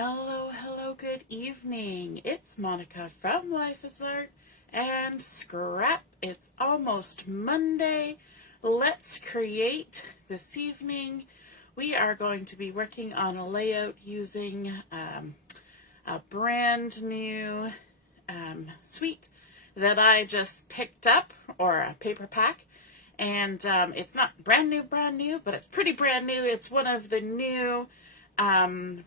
Hello, hello, good evening. It's Monica from Life is Art and Scrap. It's almost Monday. Let's create. This evening we are going to be working on a layout using a brand new suite that I just picked up, or a paper pack. And it's not brand new, but it's pretty brand new. It's one of the new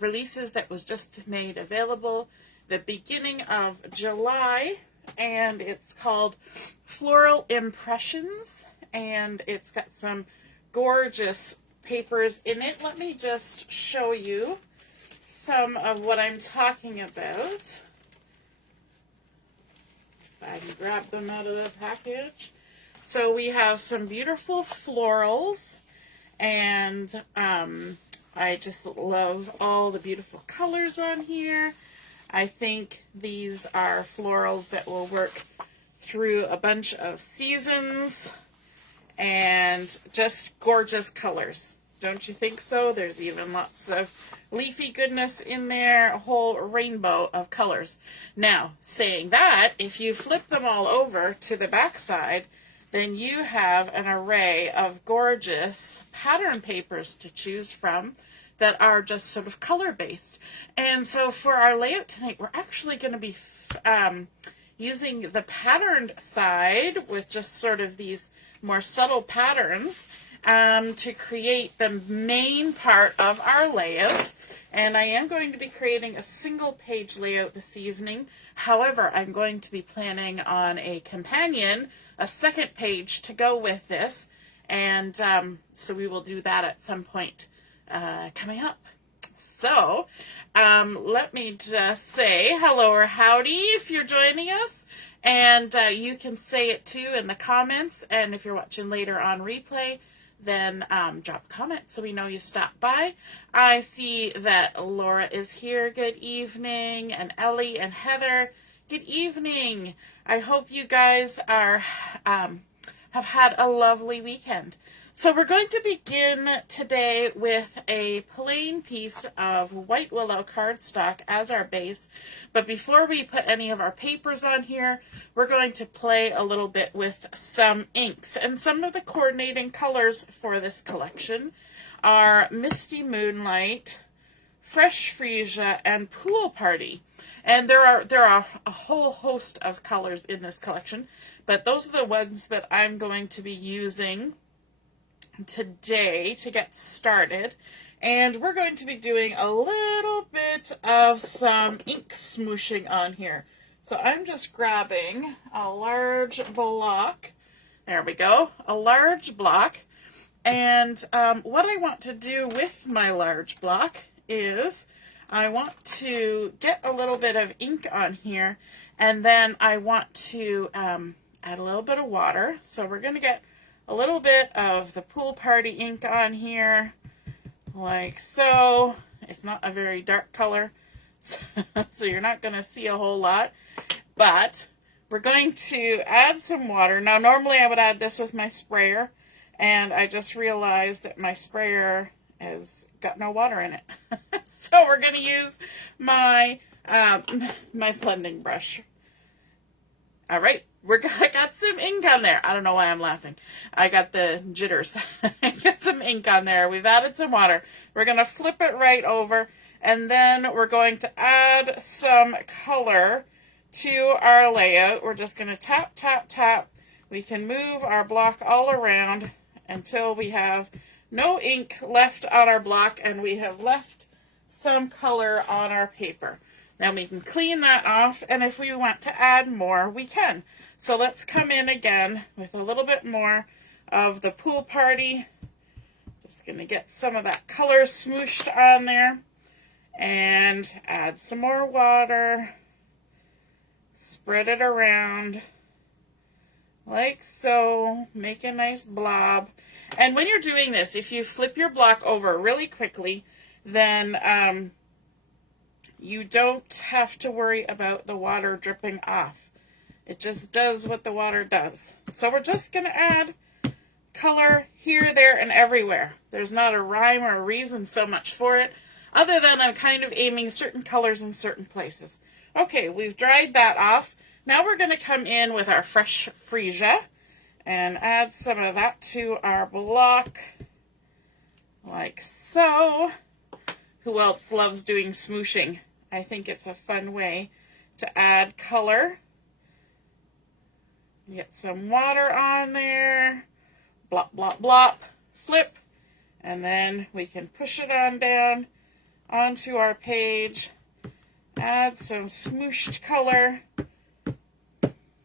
releases that was just made available the beginning of July, and it's called Floral Impressions, and it's got some gorgeous papers in it. Let me just show you some of what I'm talking about. If I can grab them out of the package. So we have some beautiful florals, and I just love all the beautiful colors on here. I think these are florals that will work through a bunch of seasons, and just gorgeous colors. Don't you think so? There's even lots of leafy goodness in there, a whole rainbow of colors. Now, saying that, if you flip them all over to the back side, then you have an array of gorgeous pattern papers to choose from that are just sort of color-based. And so for our layout tonight, we're actually going to be using the patterned side with just sort of these more subtle patterns to create the main part of our layout. And I am going to be creating a single page layout this evening. However, I'm going to be planning on a companion, a second page to go with this, and so we will do that at some point coming up. So let me just say hello or howdy if you're joining us, and you can say it too in the comments, and if you're watching later on replay, then drop a comment so we know you stopped by. I see that Laura is here. Good evening. And Ellie and Heather, good evening. I hope you guys are have had a lovely weekend. So we're going to begin today with a plain piece of white willow cardstock as our base. But before we put any of our papers on here, we're going to play a little bit with some inks. And some of the coordinating colors for this collection are Misty Moonlight, Fresh Fresia, and Pool Party. And there are a whole host of colors in this collection, but those are the ones that I'm going to be using today to get started. And we're going to be doing a little bit of some ink smooshing on here. So I'm just grabbing a large block. There we go, a large block. And what I want to do with my large block is I want to get a little bit of ink on here, and then I want to add a little bit of water. So we're going to get a little bit of the Pool Party ink on here, like so. It's not a very dark color, so you're not going to see a whole lot, but we're going to add some water. Now, normally I would add this with my sprayer, and I just realized that my sprayer has got no water in it. So we're going to use my my blending brush. All right, I got some ink on there. I don't know why I'm laughing. I got the jitters. Get some ink on there. We've added some water. We're going to flip it right over, and then we're going to add some color to our layout. We're just going to tap, tap, tap. We can move our block all around until we have no ink left on our block, and we have left some color on our paper. Then we can clean that off, and if we want to add more, we can. So let's come in again with a little bit more of the Pool Party. Just going to get some of that color smooshed on there, and add some more water. Spread it around like so. Make a nice blob. And when you're doing this, if you flip your block over really quickly, then you don't have to worry about the water dripping off. It just does what the water does. So we're just going to add color here, there, and everywhere. There's not a rhyme or a reason so much for it. other than I'm kind of aiming certain colors in certain places. Okay, we've dried that off. Now we're going to come in with our fresh Fresia and add some of that to our block, like so. Who else loves doing smooshing? I think it's a fun way to add color. Get some water on there, blop, blop, blop, flip, and then we can push it on down onto our page. Add some smooshed color.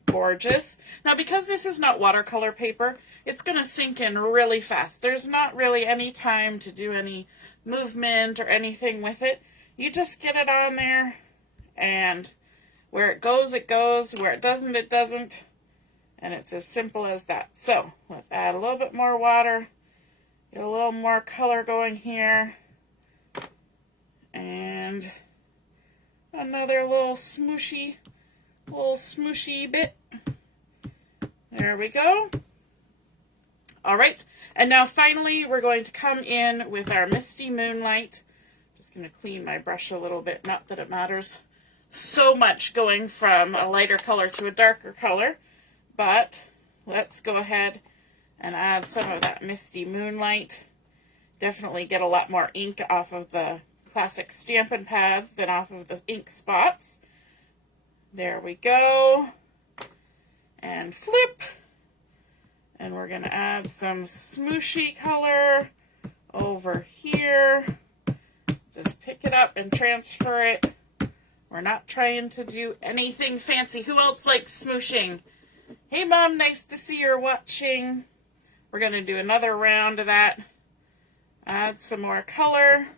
Gorgeous. Now, because this is not watercolor paper, it's going to sink in really fast. There's not really any time to do any movement or anything with it. You just get it on there, and where it goes, where it doesn't, it doesn't, and it's as simple as that. So let's add a little bit more water, get a little more color going here, and another little smooshy bit. There we go. All right, and now finally we're going to come in with our Misty Moonlight. Just going to clean my brush a little bit, not that it matters so much going from a lighter color to a darker color, but let's go ahead and add some of that Misty Moonlight. Definitely get a lot more ink off of the classic Stampin' pads than off of the ink spots. There we go. And flip. And we're going to add some smooshy color over here. Just pick it up and transfer it. We're not trying to do anything fancy. Who else likes smooshing? Hey, Mom, nice to see you're watching. We're going to do another round of that. Add some more color.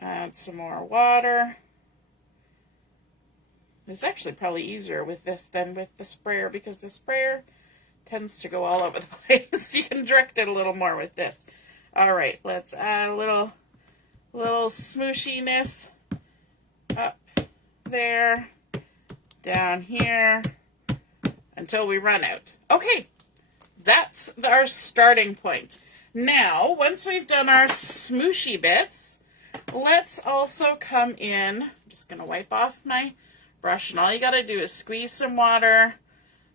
Add some more water. It's actually probably easier with this than with the sprayer, because the sprayer tends to go all over the place. You can direct it a little more with this. All right, let's add a little smooshiness up there, down here, until we run out. Okay, that's our starting point. Now, once we've done our smooshy bits, let's also come in. I'm just going to wipe off my brush, and all you got to do is squeeze some water,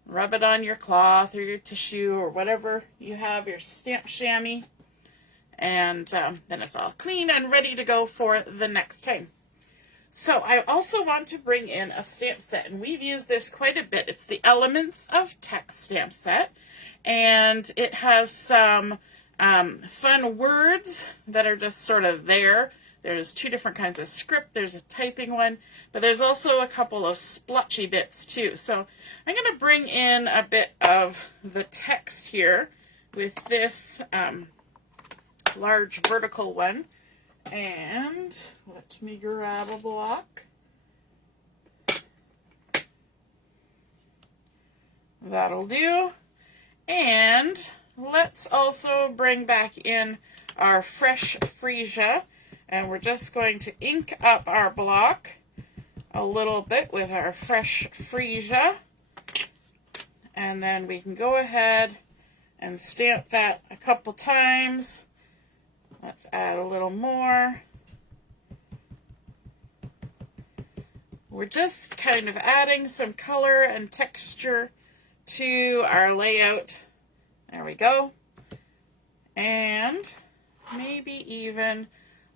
rub it on your cloth or your tissue or whatever you have, your stamp chamois, and then it's all clean and ready to go for the next time. So I also want to bring in a stamp set, and we've used this quite a bit. It's the Elements of Text stamp set, and it has some fun words that are just sort of there. There's two different kinds of script. There's a typing one, but there's also a couple of splotchy bits too. So I'm going to bring in a bit of the text here with this large vertical one. And let me grab a block. That'll do. And let's also bring back in our fresh Fresia. And we're just going to ink up our block a little bit with our fresh Fresia. And then we can go ahead and stamp that a couple times. Let's add a little more. We're just kind of adding some color and texture to our layout. There we go. And maybe even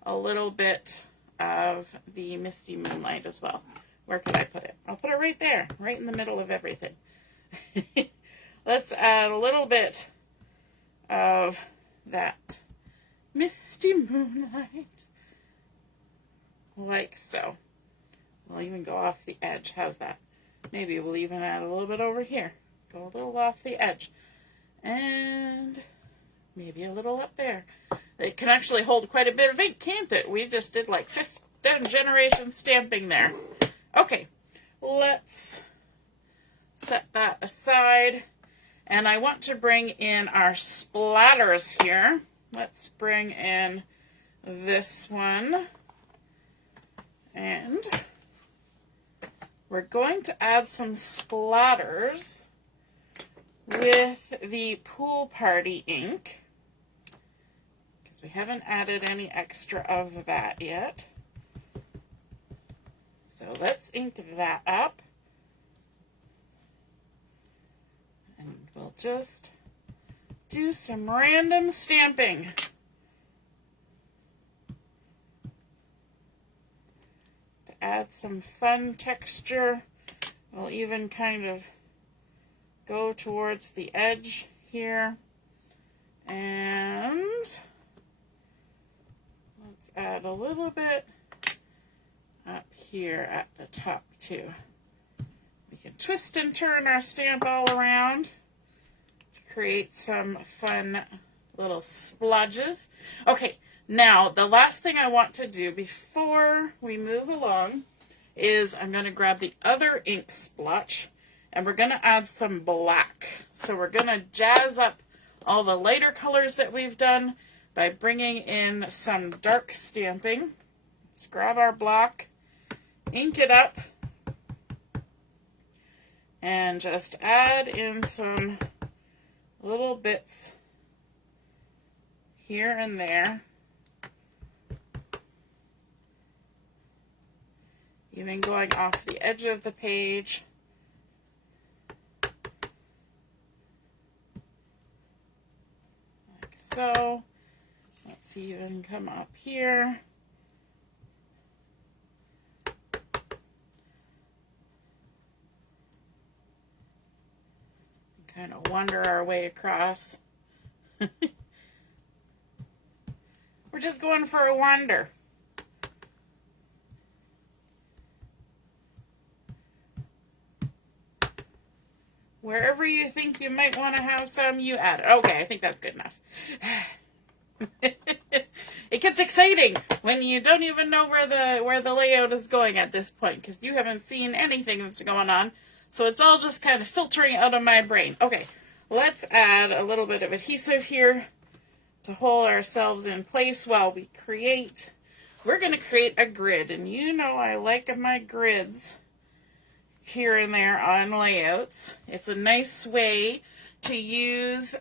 a little bit of the Misty Moonlight as well. Where could I put it? I'll put it right there, right in the middle of everything. Let's add a little bit of that Misty Moonlight, like so. We'll even go off the edge. How's that? Maybe we'll even add a little bit over here. Go a little off the edge. And maybe a little up there. It can actually hold quite a bit of ink, can't it? We just did like 5th generation stamping there. Okay, let's set that aside. And I want to bring in our splatters here. Let's bring in this one. And we're going to add some splatters with the Pool Party ink. because we haven't added any extra of that yet. So let's ink that up. And we'll just do some random stamping. To add some fun texture. We'll even kind of go towards the edge here. And let's add a little bit up here at the top too. We can twist and turn our stamp all around to create some fun little splodges. Okay, now the last thing I want to do before we move along is I'm going to grab the other ink splotch and we're going to add some black. So we're going to jazz up all the lighter colors that we've done by bringing in some dark stamping. Let's grab our black, ink it up, and just add in some little bits here and there. Even going off the edge of the page. Like so. Let's even come up here. Kind of wander our way across. We're just going for a wander. Wherever you think you might want to have some, you add it. Okay, I think that's good enough. It gets exciting when you don't even know where the layout is going at this point because you haven't seen anything that's going on. So it's all just kind of filtering out of my brain. Okay, let's add a little bit of adhesive here to hold ourselves in place while we create. We're going to create a grid, and you know I like my grids here and there on layouts. It's a nice way to use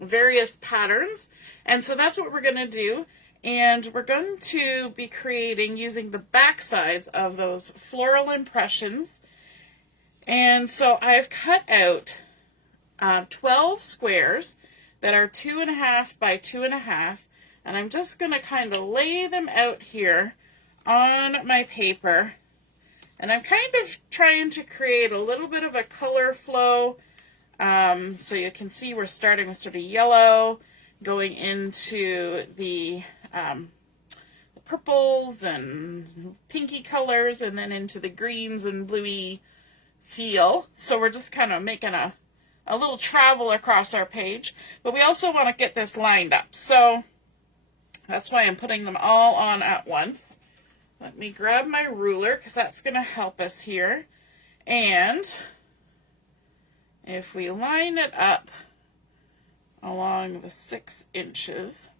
various patterns, and so that's what we're going to do. And we're going to be creating using the back sides of those Floral Impressions. And so I've cut out 12 squares that are 2.5 by 2.5, and I'm just going to kind of lay them out here on my paper. And I'm kind of trying to create a little bit of a color flow. So you can see we're starting with sort of yellow, going into the purples and pinky colors, and then into the greens and bluey feel. So we're just kind of making a little travel across our page, but we also want to get this lined up. So that's why I'm putting them all on at once. Let me grab my ruler because that's going to help us here. And if we line it up along the 6 inches,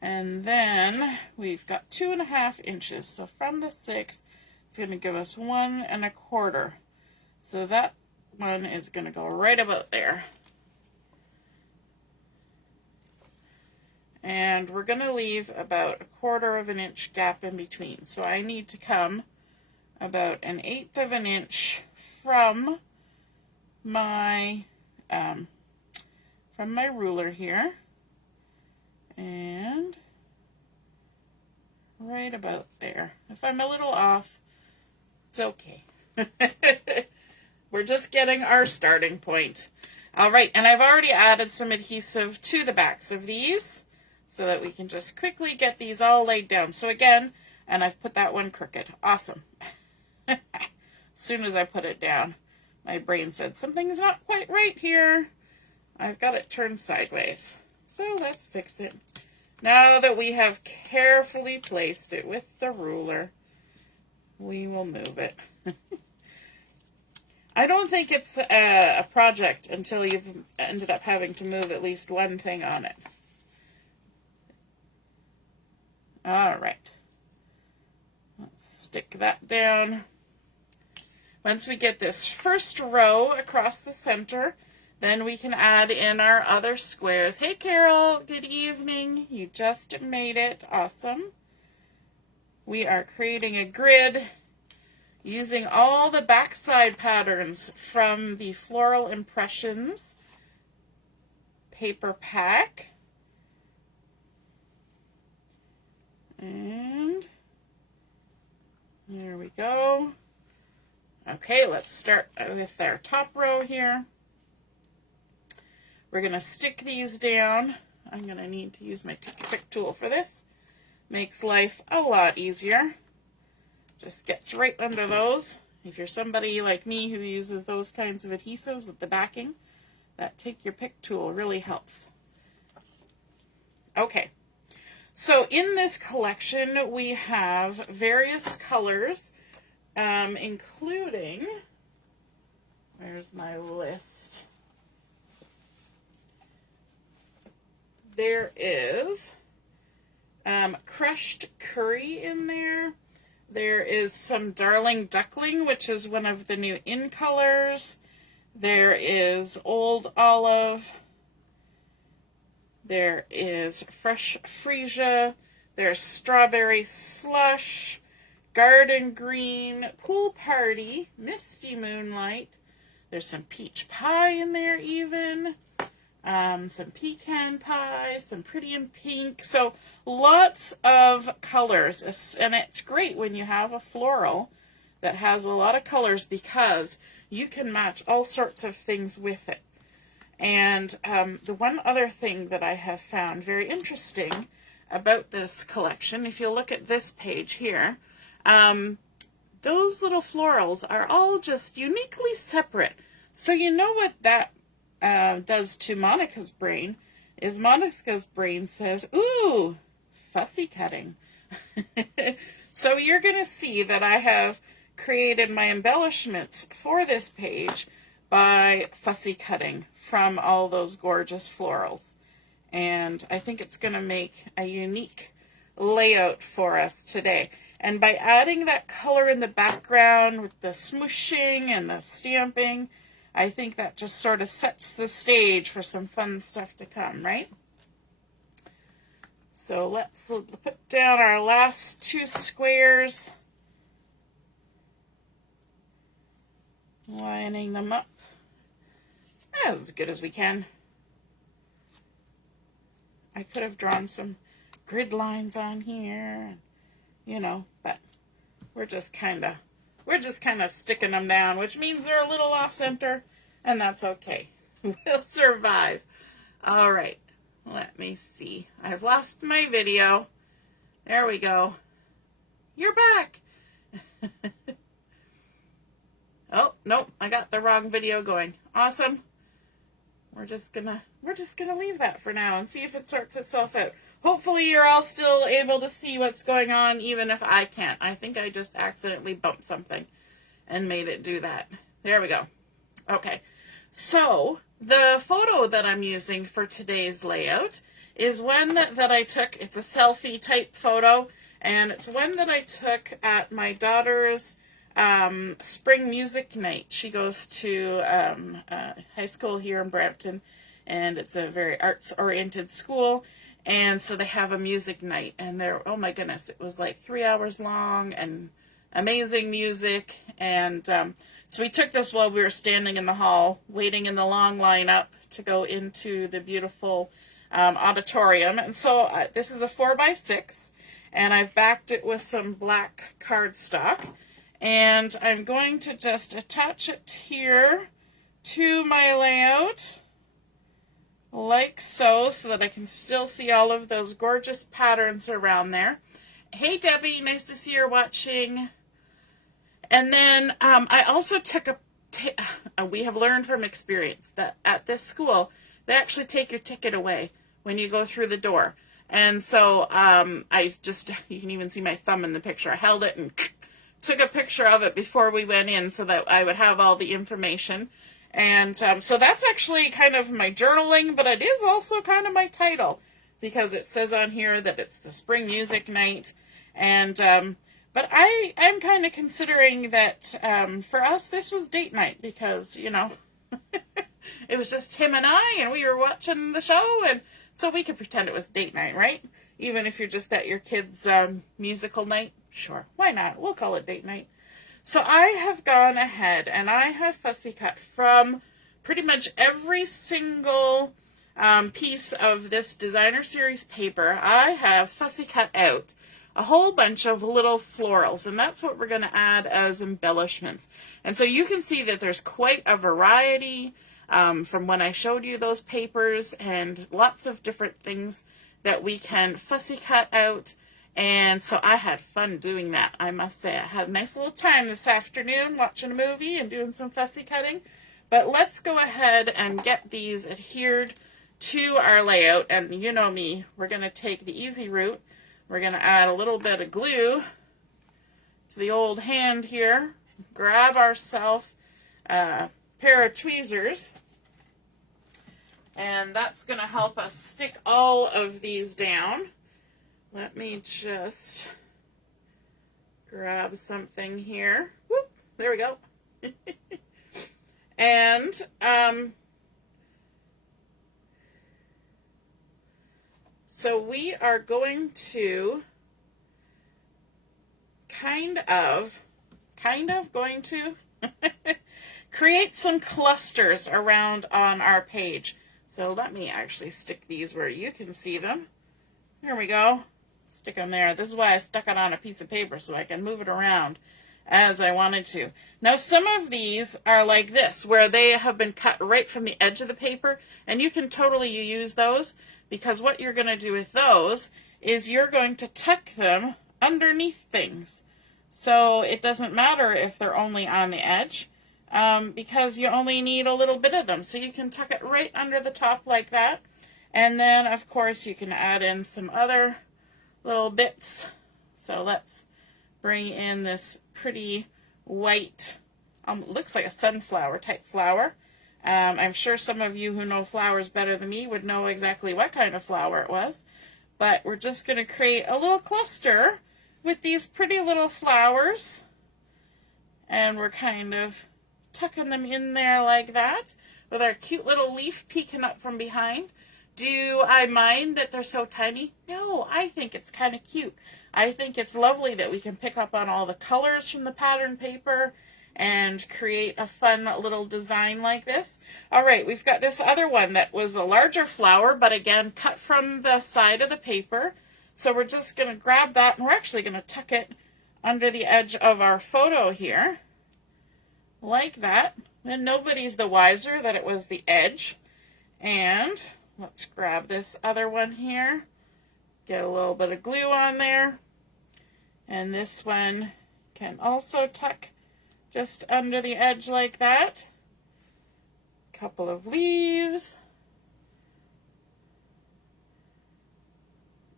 and then we've got 2.5 inches. So from the 6, it's going to give us 1 1/4. So that one is going to go right about there. And we're going to leave about 1/4 inch gap in between. So I need to come about 1/8 inch from my ruler here. And right about there. If I'm a little off, it's okay. We're just getting our starting point. All right, and I've already added some adhesive to the backs of these so that we can just quickly get these all laid down. So again, and I've put that one crooked. Awesome. As soon as I put it down, my brain said, something's not quite right here. I've got it turned sideways. So let's fix it. Now that we have carefully placed it with the ruler, we will move it. I don't think it's a project until you've ended up having to move at least one thing on it. All right. Let's stick that down. Once we get this first row across the center, Then we can add in our other squares. Hey Carol, good evening. You just made it. Awesome. We are creating a grid using all the backside patterns from the Floral Impressions paper pack. And there we go. Okay, let's start with our top row here. We're going to stick these down. I'm going to need to use my pick tool for this. Makes life a lot easier. Just gets right under those. If you're somebody like me who uses those kinds of adhesives with the backing, that take your pick tool really helps. Okay, so in this collection we have various colors, including, where's my list? There is crushed curry in there. There is some Darling Duckling, which is one of the new in colors. There is Old Olive. There is Fresh Fresia. There's Strawberry Slush, Garden Green, Pool Party, Misty Moonlight. There's some Peach Pie in there even. Some pecan pie, some pretty in pink. So lots of colors, and it's great when you have a floral that has a lot of colors because you can match all sorts of things with it. And the one other thing that I have found very interesting about this collection, if you look at this page here, those little florals are all just uniquely separate. So you know what that does to Monica's brain is Monica's brain says, ooh, fussy cutting. So you're going to see that I have created my embellishments for this page by fussy cutting from all those gorgeous florals. And I think it's going to make a unique layout for us today. And by adding that color in the background with the smooshing and the stamping, I think that just sort of sets the stage for some fun stuff to come, right? So let's put down our last two squares, lining them up as good as we can. I could have drawn some grid lines on here, you know, but we're just kind of sticking them down, which means they're a little off center, and that's okay. We'll survive. All right, let me see. I've lost my video. There we go. You're back. Oh, nope, I got the wrong video going. Awesome. We're just gonna leave that for now and see if it sorts itself out. Hopefully you're all still able to see what's going on, even if I can't. I think I just accidentally bumped something and made it do that. There we go. Okay, so the photo that I'm using for today's layout is one that I took. It's a selfie type photo, and it's one that I took at my daughter's spring music night. She goes to high school here in Brampton, and it's a very arts-oriented school. And so they have a music night, and they're, oh my goodness, it was like 3 hours long and amazing music. And so we took this while we were standing in the hall, waiting in the long line up to go into the beautiful auditorium. And so this is a 4x6, and I've backed it with some black cardstock. And I'm going to just attach it here to my layout, like so that I can still see all of those gorgeous patterns around there. Hey Debbie, nice to see you're watching. And then I also took we have learned from experience that at this school, they actually take your ticket away when you go through the door. And so you can even see my thumb in the picture. I held it and took a picture of it before we went in so that I would have all the information. And so that's actually kind of my journaling, but it is also kind of my title because it says on here that it's the spring music night. And but I'm kind of considering that for us this was date night because, you know, It was just him and I, and we were watching the show, and so we could pretend it was date night, right? Even if you're just at your kids' musical night, sure, why not? We'll call it date night. So I have gone ahead and I have fussy cut from pretty much every single piece of this designer series paper. I have fussy cut out a whole bunch of little florals, and that's what we're going to add as embellishments. And so you can see that there's quite a variety from when I showed you those papers, and lots of different things that we can fussy cut out. And so I had fun doing that, I must say. I had a nice little time this afternoon watching a movie and doing some fussy cutting. But let's go ahead and get these adhered to our layout. And you know me, we're going to take the easy route. We're going to add a little bit of glue to the old hand here. Grab ourselves a pair of tweezers. And that's going to help us stick all of these down. Let me just grab something here. Whoop, there we go. And so we are going to kind of going to create some clusters around on our page. So let me actually stick these where you can see them. There we go. Stick them there. This is why I stuck it on a piece of paper, so I can move it around as I wanted to. Now some of these are like this, where they have been cut right from the edge of the paper, and you can totally use those, because what you're going to do with those is you're going to tuck them underneath things. So it doesn't matter if they're only on the edge, because you only need a little bit of them. So you can tuck it right under the top like that. And then, of course, you can add in some other little bits. So let's bring in this pretty white, looks like a sunflower type flower. I'm sure some of you who know flowers better than me would know exactly what kind of flower it was. But we're just going to create a little cluster with these pretty little flowers. And we're kind of tucking them in there like that, with our cute little leaf peeking up from behind. Do I mind that they're so tiny? No, I think it's kind of cute. I think it's lovely that we can pick up on all the colors from the pattern paper and create a fun little design like this. All right, we've got this other one that was a larger flower, but again, cut from the side of the paper. So we're just going to grab that, and we're actually going to tuck it under the edge of our photo here, like that. Then nobody's the wiser that it was the edge. And let's grab this other one here. Get a little bit of glue on there. And this one can also tuck just under the edge like that. Couple of leaves.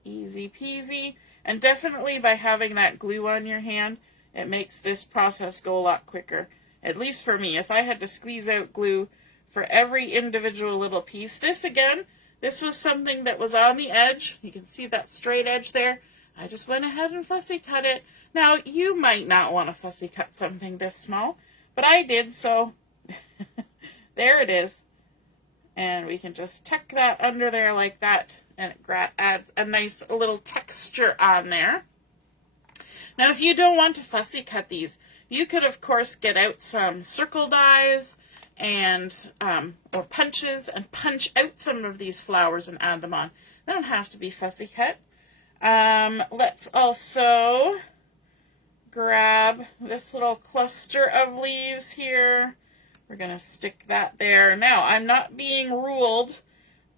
Easy peasy. And definitely by having that glue on your hand, it makes this process go a lot quicker. At least for me. If I had to squeeze out glue for every individual little piece. This again, this was something that was on the edge. You can see that straight edge there. I just went ahead and fussy cut it. Now, you might not want to fussy cut something this small, but I did, so there it is. And we can just tuck that under there like that, and it adds a nice little texture on there. Now, if you don't want to fussy cut these, you could, of course, get out some circle dies and or punches and punch out some of these flowers and add them on. They don't have to be fussy cut. Let's also grab this little cluster of leaves here. We're going to stick that there. Now, I'm not being ruled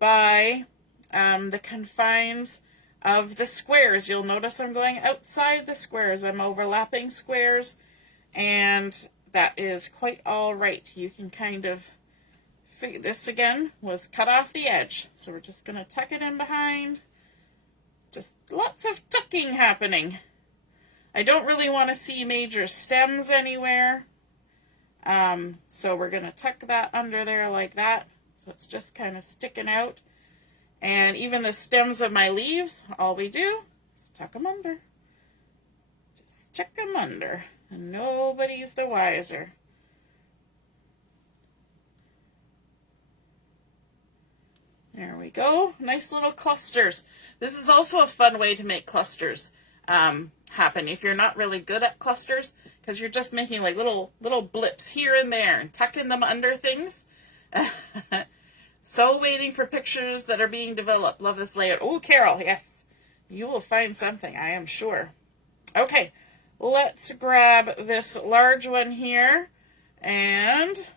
by the confines of the squares. You'll notice I'm going outside the squares. I'm overlapping squares, and that is quite all right. You can kind of figure, this again was cut off the edge, so we're just going to tuck it in behind. Just lots of tucking happening. I don't really want to see major stems anywhere, so we're going to tuck that under there like that, so it's just kind of sticking out. And even the stems of my leaves, all we do is tuck them under. Just tuck them under, and nobody's the wiser. There we go. Nice little clusters. This is also a fun way to make clusters happen if you're not really good at clusters, because you're just making like little blips here and there and tucking them under things. So waiting for pictures that are being developed. Love this layout. Oh, Carol, yes. You will find something, I am sure. Okay, let's grab this large one here. And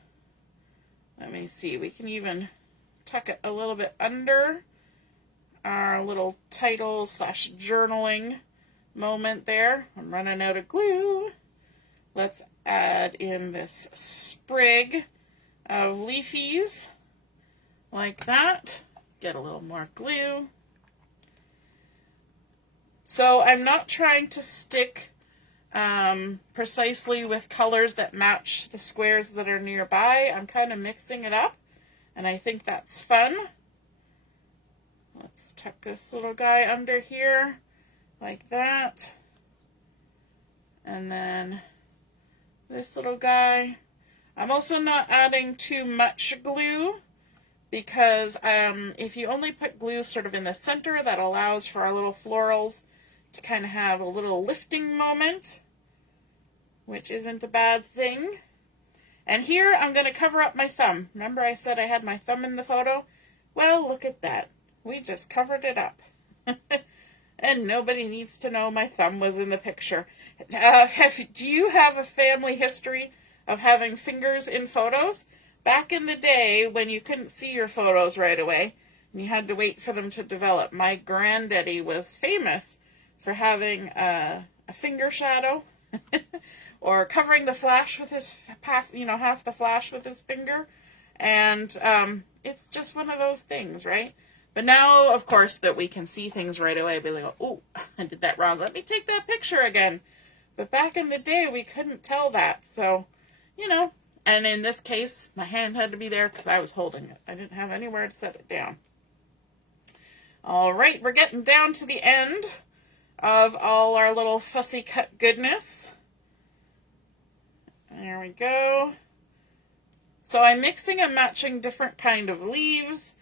let me see, we can even tuck it a little bit under our little title / journaling moment there. I'm running out of glue. Let's add in this sprig of leafies like that. Get a little more glue. So I'm not trying to stick precisely with colors that match the squares that are nearby. I'm kind of mixing it up, and I think that's fun. Let's tuck this little guy under here like that. And then this little guy. I'm also not adding too much glue, because if you only put glue sort of in the center, that allows for our little florals to kind of have a little lifting moment, which isn't a bad thing. And here I'm going to cover up my thumb. Remember I said I had my thumb in the photo? Well, look at that. We just covered it up. And nobody needs to know my thumb was in the picture. Do you have a family history of having fingers in photos? Back in the day when you couldn't see your photos right away and you had to wait for them to develop, my granddaddy was famous for having a finger shadow or covering the flash with his half the flash with his finger. And it's just one of those things, right? But now, of course, that we can see things right away, we go, oh, I did that wrong. Let me take that picture again. But back in the day, we couldn't tell that. So, you know, and in this case, my hand had to be there because I was holding it. I didn't have anywhere to set it down. All right, we're getting down to the end of all our little fussy cut goodness. There we go. So I'm mixing and matching different kind of leaves.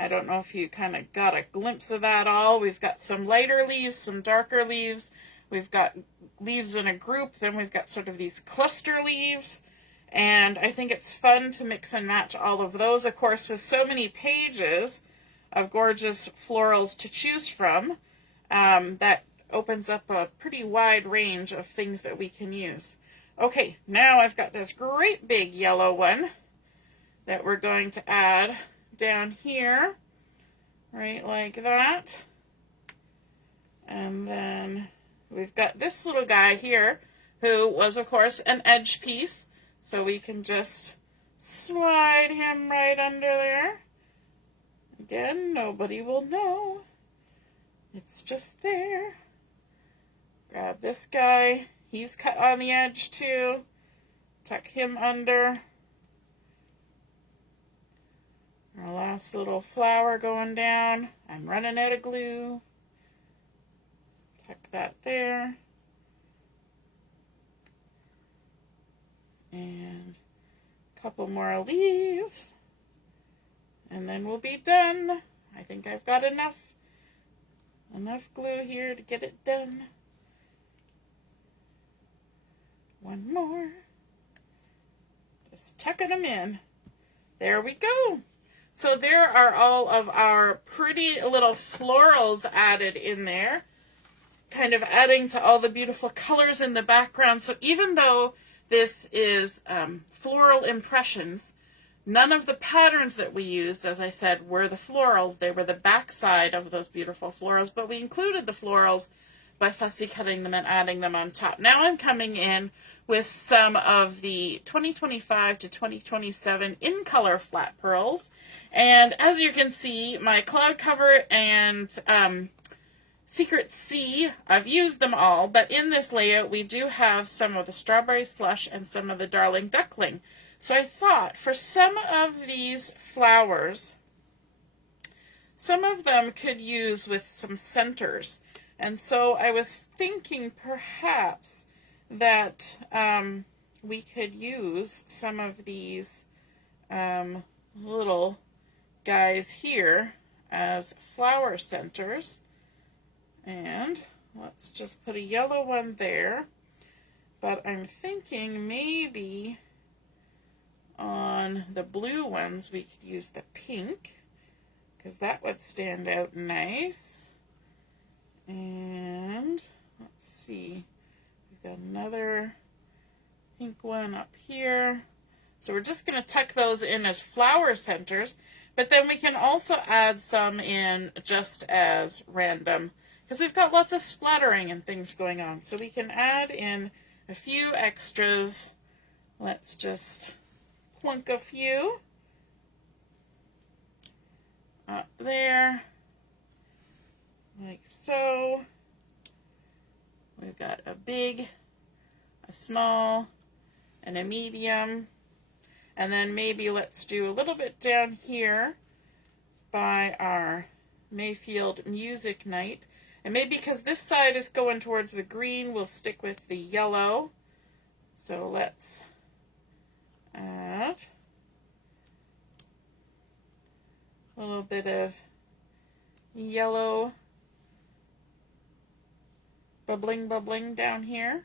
I don't know if you kind of got a glimpse of that all. We've got some lighter leaves, some darker leaves. We've got leaves in a group. Then we've got sort of these cluster leaves. And I think it's fun to mix and match all of those. Of course, with so many pages of gorgeous florals to choose from, that opens up a pretty wide range of things that we can use. Okay, now I've got this great big yellow one that we're going to add down here, right like that. And then we've got this little guy here who was, of course, an edge piece. So we can just slide him right under there. Again, nobody will know. It's just there. Grab this guy. He's cut on the edge too. Tuck him under. Our last little flower going down. I'm running out of glue. Tuck that there. And a couple more leaves. And then we'll be done. I think I've got enough glue here to get it done. One more. Just tucking them in. There we go. So there are all of our pretty little florals added in there, kind of adding to all the beautiful colors in the background. So even though this is Floral Impressions, none of the patterns that we used, as I said, were the florals. They were the backside of those beautiful florals, but we included the florals by fussy cutting them and adding them on top. Now I'm coming in with some of the 2025 to 2027 in color flat pearls. And as you can see, my cloud cover and Secret Sea, I've used them all, but in this layout we do have some of the Strawberry Slush and some of the Darling Duckling. So I thought for some of these flowers, some of them could use with some centers. And so I was thinking perhaps that we could use some of these little guys here as flower centers. And let's just put a yellow one there. But I'm thinking maybe on the blue ones we could use the pink, because that would stand out nice. And let's see, we've got another pink one up here. So we're just going to tuck those in as flower centers, but then we can also add some in just as random, because we've got lots of splattering and things going on. So we can add in a few extras. Let's just plunk a few up there, like so. We've got a big, a small, and a medium. And then maybe let's do a little bit down here by our Mayfield Music Night. And maybe because this side is going towards the green, we'll stick with the yellow. So let's add a little bit of yellow bubbling down here.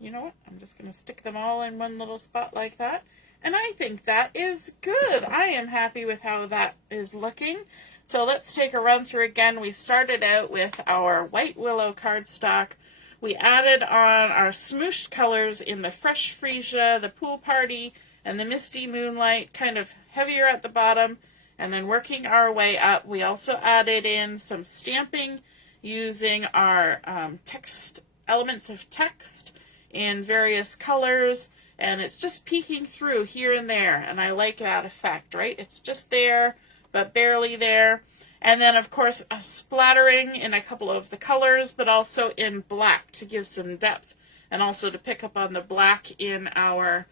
You know what? I'm just going to stick them all in one little spot like that. And I think that is good. I am happy with how that is looking. So let's take a run through again. We started out with our white Willow cardstock. We added on our smooshed colors in the Fresh Fresia, the Pool Party, and the Misty Moonlight, kind of heavier at the bottom. And then working our way up, we also added in some stamping using our text, elements of text in various colors, and it's just peeking through here and there, and I like that effect, right? It's just there, but barely there. And then, of course, a splattering in a couple of the colors, but also in black to give some depth, and also to pick up on the black in our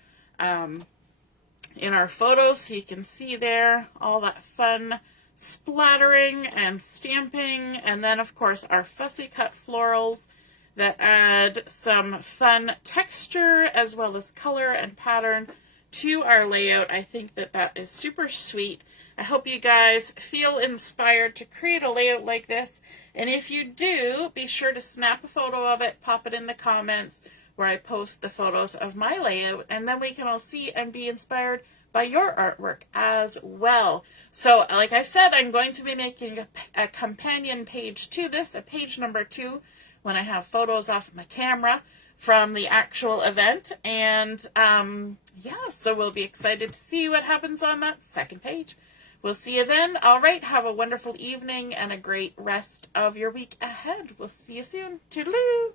photos, so you can see there all that fun splattering and stamping. And then, of course, our fussy-cut florals that add some fun texture as well as color and pattern to our layout. I think that that is super sweet. I hope you guys feel inspired to create a layout like this. And if you do, be sure to snap a photo of it, pop it in the comments where I post the photos of my layout, and then we can all see and be inspired by your artwork as well. So like I said, I'm going to be making a companion page to this, a page number 2, when I have photos off my camera from the actual event. And yeah, so we'll be excited to see what happens on that second page. We'll see you then. All right, have a wonderful evening and a great rest of your week ahead. We'll see you soon. Toodaloo!